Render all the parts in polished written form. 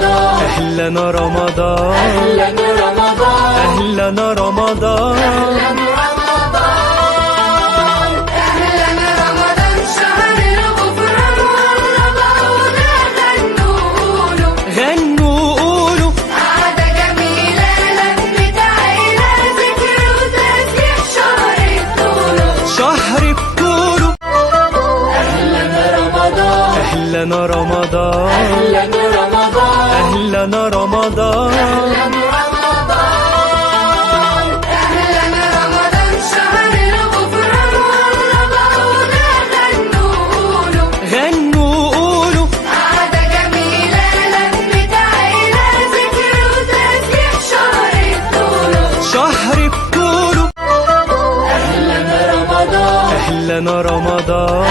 رمضان أهلا رمضان أهلا رمضان أهلا رمضان أهلا رمضان شهر الغفران والرضا غنوا غنوا قولوا عادة جميلة لمت عيلة ذكر وتسبيح شهر الطول شهر الطول أهلا رمضان أهلا رمضان أهلا رمضان أهلا رمضان أهلا رمضان شهر الغفران والرضا غنوا غنوا قولوا عادة جميلة لمت عيلة ذكر وتسبيح شهر الطول شهر الطول أهلا رمضان أهلا رمضان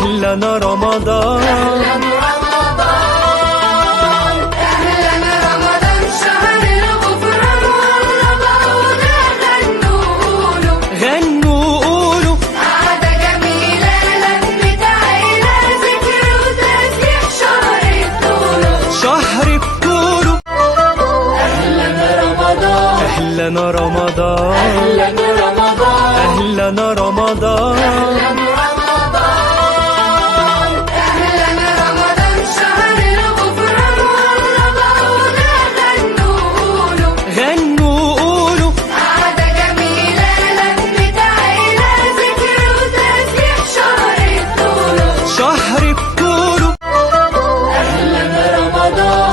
أهلا رمضان أهلا رمضان أهلا رمضان شهر الغفران والرضا غنوا غنوا قولوا عادة جميلة لمت عيلة ذكر وتسبيح شهر الطول شهر الطول أهلا رمضان أهلا رمضان أهلا رمضان أهلا رمضان أهلا رمضان شهر الغفران والرضا غنوا غنوا قولوا عادة جميلة لمت عيلة ذكر وتسبيح شهر الطول شهر الطول أهلا رمضان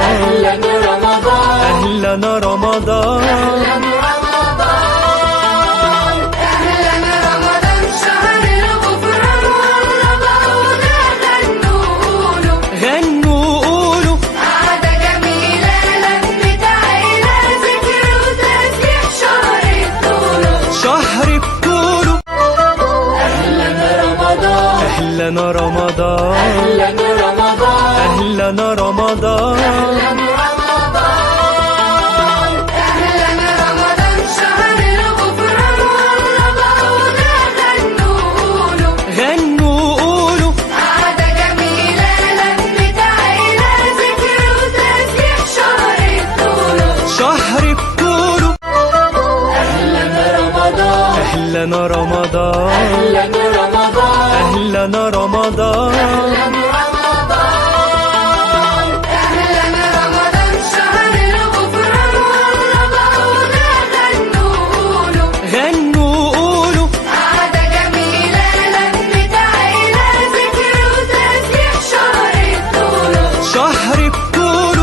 أهلا رمضان أهلا رمضان أهلا رمضان أهلا رمضان شهر الغفران والرضا غنوا غنوا قولوا عادة جميلة لمت عيلة ذكر وتسبيح شهر الطول شهر الطول أهلا رمضان أهلا رمضان أهلا رمضان أهلا رمضان أهلا رمضان شهر الغفران والرضا غنوا غنوا قولوا عادة جميلة لمت عيلة ذكر وتسبيح شهر الطول شهر الطول أهلا رمضان أهلا رمضان أهلا رمضان أهلا رمضان أهلا رمضان شهر الغفران والرضا غنوا غنوا قولوا عادة جميلة لمت عيلة ذكر وتسبيح شهر الطول شهر الطول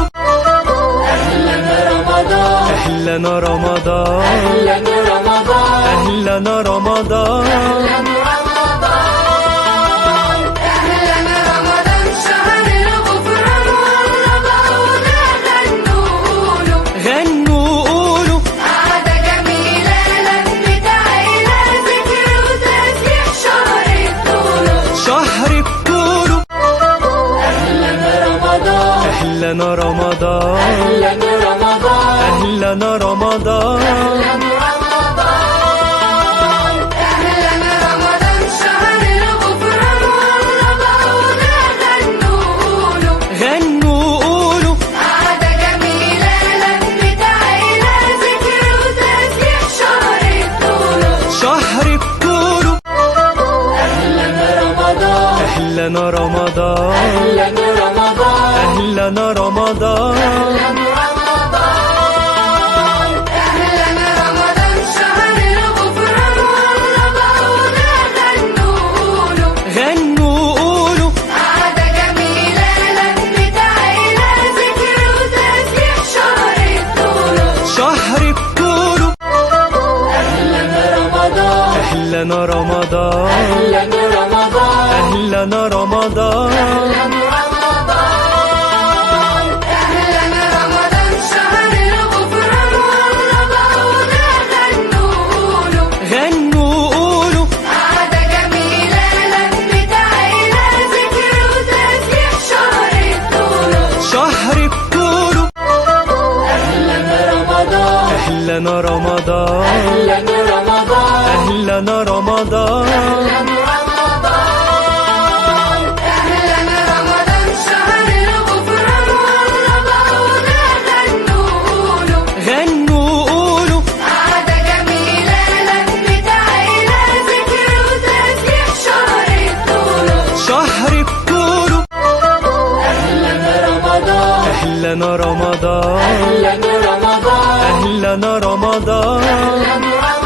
أهلا رمضان أهلا رمضان أهلا رمضان أهلا رمضان أهلا رمضان شهر الغفران والرضا غنوا غنوا قولوا عادة جميلة لمت عيلة ذكر وتسبيح شهر الطول شهر الطول أهلا رمضان أهلا رمضان أهلا رمضان أهلا رمضان أهلا رمضان شهر الغفران والرضا غنوا غنوا قولوا عادة جميلة لمت عيلة ذكر وتسبيح شهر الطول شهر الطول أهلا رمضان أهلا رمضان أهلا رمضان أهلا رمضان أهلا رمضان شهر الغفران والرضا غنوا غنوا قولوا عادة جميلة لمت عيلة ذكر وتسبيح شهر الطول شهر الطول أهلا رمضان أهلا رمضان أهلا رمضان أهلا رمضان أهلا رمضان شهر الغفران والرضا غنوا غنوا قولوا عادة جميلة لمت عيلة ذكر وتسبيح شهر الطول شهر الطول أهلا رمضان أهلا رمضان أهلا رمضان أهلا رمضان أهلا رمضان أهلا رمضان أهلا رمضان أهلا رمضان أهلا رمضان